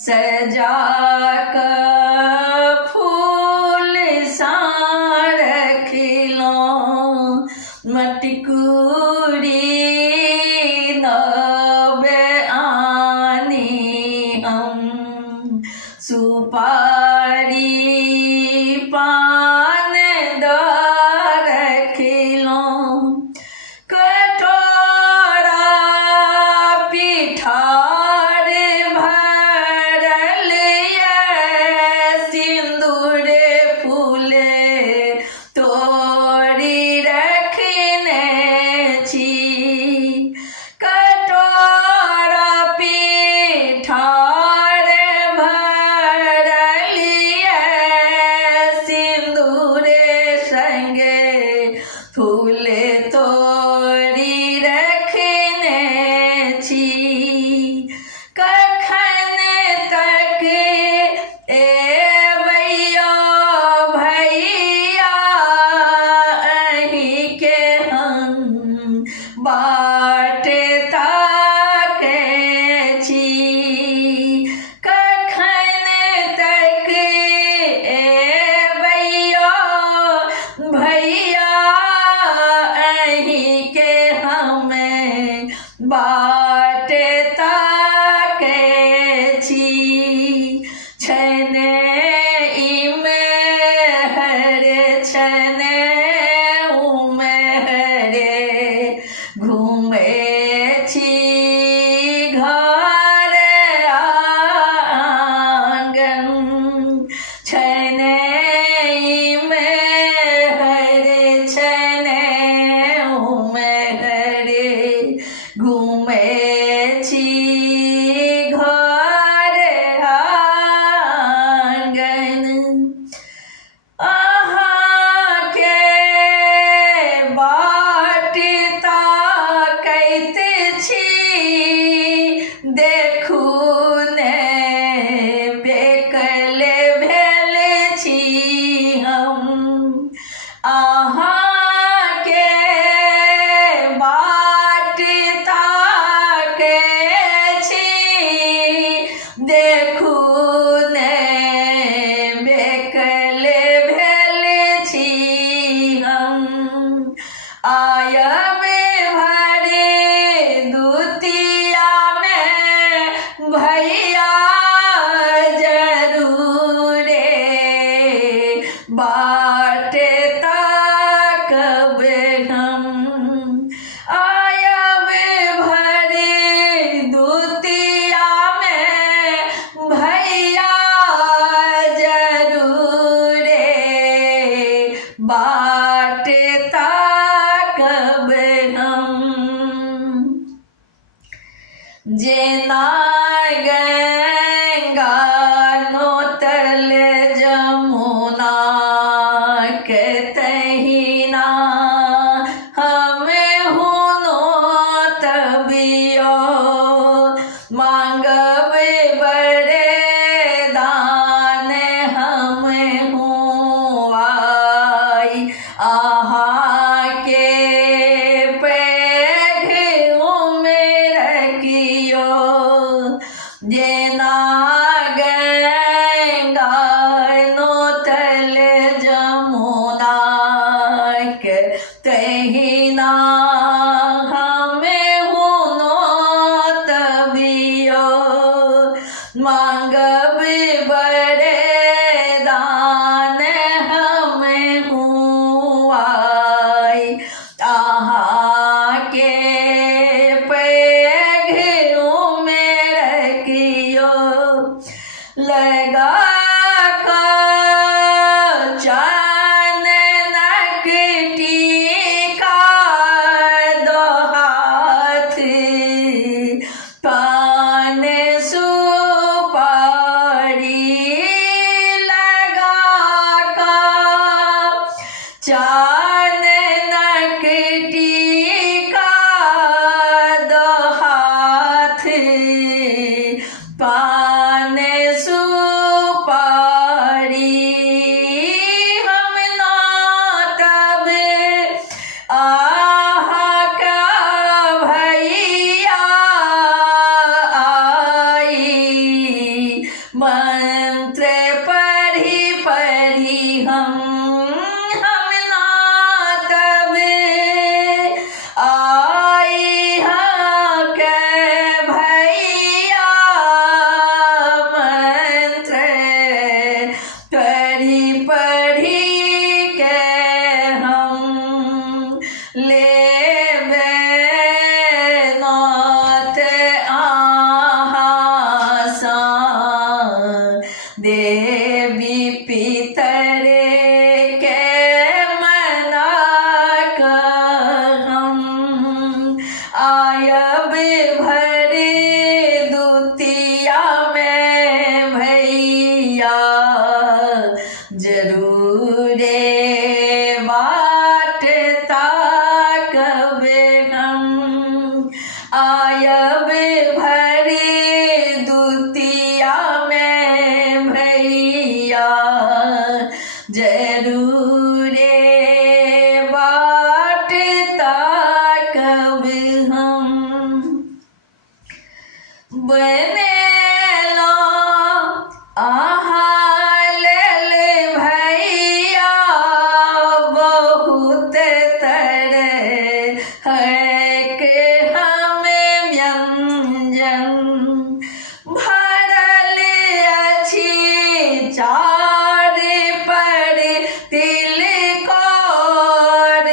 सजा कर फूल सा रख लो मटकुरी नब आनी हम सुपारी पान रख लो कटोरा पिठार भरल सिंदूर फूल तोड़ी रखने छी कटोरा पिठार भरल सिंदूर संगे फूल तोड़ी रखने छी कखन तक एबैयो भैया अहीं के हम बाट ताकै छी कखन तक एबैयो भैया अहीं के हमे बाट ताकै छी छने इमे हरे छने उमे हरे घूमे छी घर आंगन छने इमे हरे छने उमे हरे घूमे छी घर आंगन अहाँ के बाट ताकैत छी देखू ने बेकल भेल छी हम अहाँ के बाट ताकै छी देखू ने बेकल भेल छी हम आयब भरे दुतिया में भैया जरूरे बाट ताकब हम आयब भरे दुतिया में भैया जरूरे बाट ताकब हम जेना गंगा नोतल जमुना के तहिना हमें हूँ नोतल बिना हमें हुनो तबियो मांगब बड़े दान हमें हुआई आहा के पैघों में रखियो लगा का चाननक टीका दो हाथ पान सुपारी लगा का चाननक टीका दो हाथ पान सुपारी हम ना तब आहा का भैया आई मंत्र पढ़ी पढ़ी हम ना तब आई हाँ के भैया मंत्र पढ़ी पढ़ी के हम लेबे नाथ आहासा देवी पितरे के मना कर हम आयब भरे दुतिया में भैया जरूरे बाट ताकबे हम आयब भरे दुतिया में भैया जरूरे बाट ताकब हम बनेला आहा लेल भैया बहुत तरह है के हमें व्यंजन भरल अच्छी चार पर तिल कौर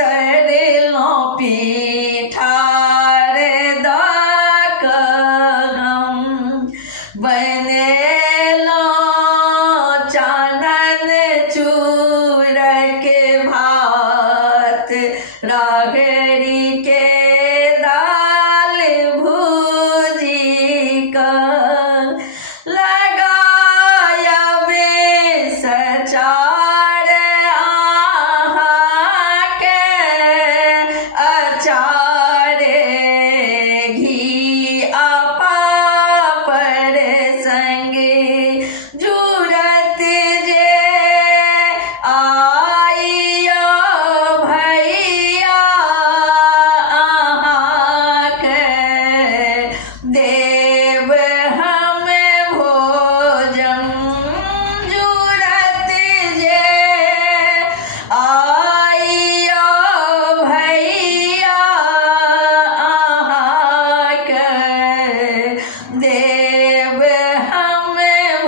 तरलो पीठार दाक हम बनेलो चानन चूर के भात रागरी के दाल भूजी का लगाया बे सचार आहा के अचार घी आपा पर संगे जुरत जे आइयो भैया आहा के देव हम भोजन जुरत जे आइयो भैया आहा के देव हम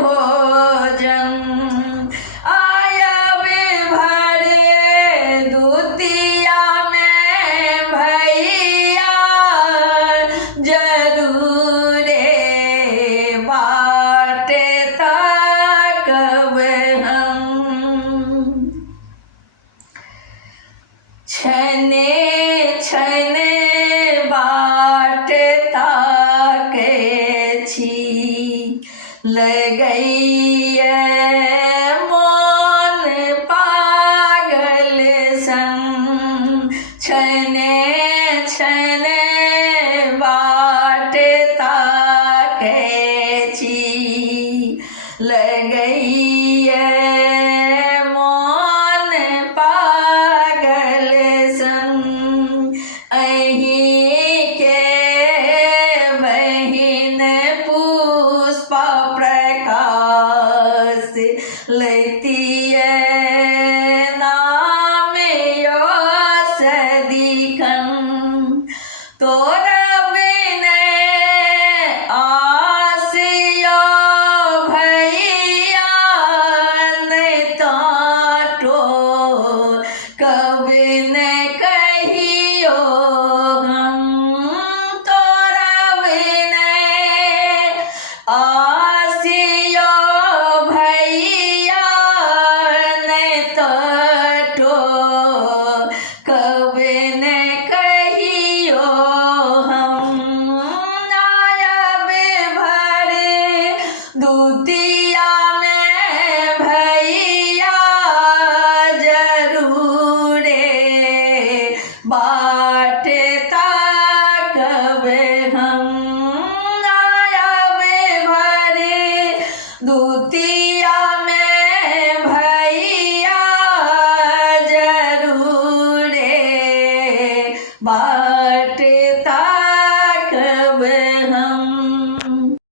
भोजन आयब भरे दुतिया में भैया जरूरे बाट ताकब हम छने छने बाट ताके छी लगैया मन पागल संग छने छने बाट ताके छी लगैया मन पागल संग अहीं के बहिन पुष्पा प्रकाश लैतिए नाम यो सदी શીખન તો